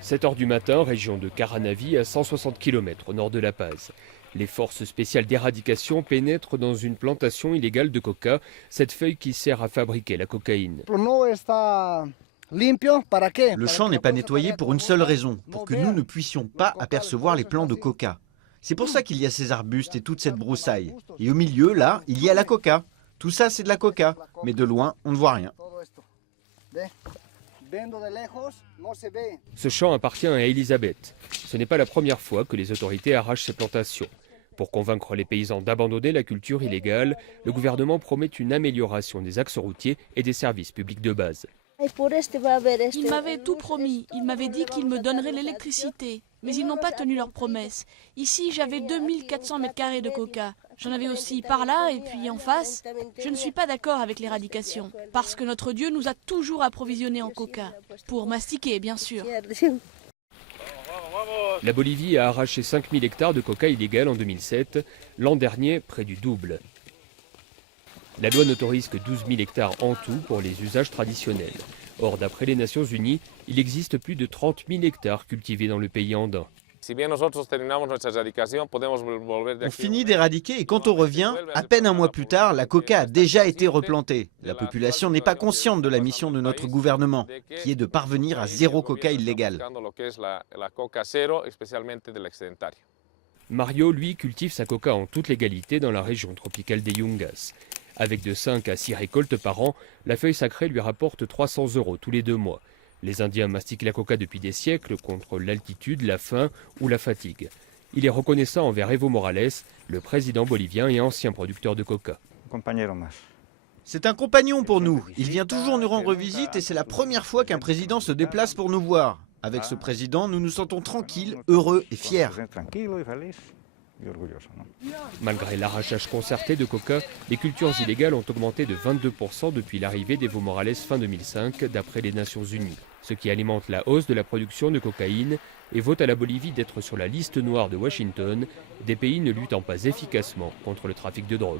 7 h du matin, région de Caranavi, à 160 km au nord de La Paz. Les forces spéciales d'éradication pénètrent dans une plantation illégale de coca, cette feuille qui sert à fabriquer la cocaïne. Le champ n'est pas nettoyé pour une seule raison, pour que nous ne puissions pas apercevoir les plants de coca. C'est pour ça qu'il y a ces arbustes et toute cette broussaille. Et au milieu, là, il y a la coca. Tout ça, c'est de la coca, mais de loin, on ne voit rien. Ce champ appartient à Elisabeth. Ce n'est pas la première fois que les autorités arrachent ces plantations. Pour convaincre les paysans d'abandonner la culture illégale, le gouvernement promet une amélioration des axes routiers et des services publics de base. Ils m'avaient tout promis. Ils m'avaient dit qu'ils me donneraient l'électricité. Mais ils n'ont pas tenu leurs promesses. Ici, j'avais 2400 m² de coca. J'en avais aussi par là et puis en face. Je ne suis pas d'accord avec l'éradication. Parce que notre Dieu nous a toujours approvisionnés en coca. Pour mastiquer, bien sûr. La Bolivie a arraché 5000 hectares de coca illégal en 2007. L'an dernier, près du double. La loi n'autorise que 12 000 hectares en tout pour les usages traditionnels. Or, d'après les Nations Unies, il existe plus de 30 000 hectares cultivés dans le pays andin. On finit d'éradiquer et quand on revient, à peine un mois plus tard, la coca a déjà été replantée. La population n'est pas consciente de la mission de notre gouvernement, qui est de parvenir à zéro coca illégal. Mario, lui, cultive sa coca en toute légalité dans la région tropicale des Yungas. Avec de 5 à 6 récoltes par an, la feuille sacrée lui rapporte 300 € tous les 2 mois. Les Indiens mastiquent la coca depuis des siècles contre l'altitude, la faim ou la fatigue. Il est reconnaissant envers Evo Morales, le président bolivien et ancien producteur de coca. C'est un compagnon pour nous. Il vient toujours nous rendre visite et c'est la première fois qu'un président se déplace pour nous voir. Avec ce président, nous nous sentons tranquilles, heureux et fiers. Malgré l'arrachage concerté de coca, les cultures illégales ont augmenté de 22% depuis l'arrivée d'Evo Morales fin 2005, d'après les Nations Unies. Ce qui alimente la hausse de la production de cocaïne et vaut à la Bolivie d'être sur la liste noire de Washington, des pays ne luttant pas efficacement contre le trafic de drogue.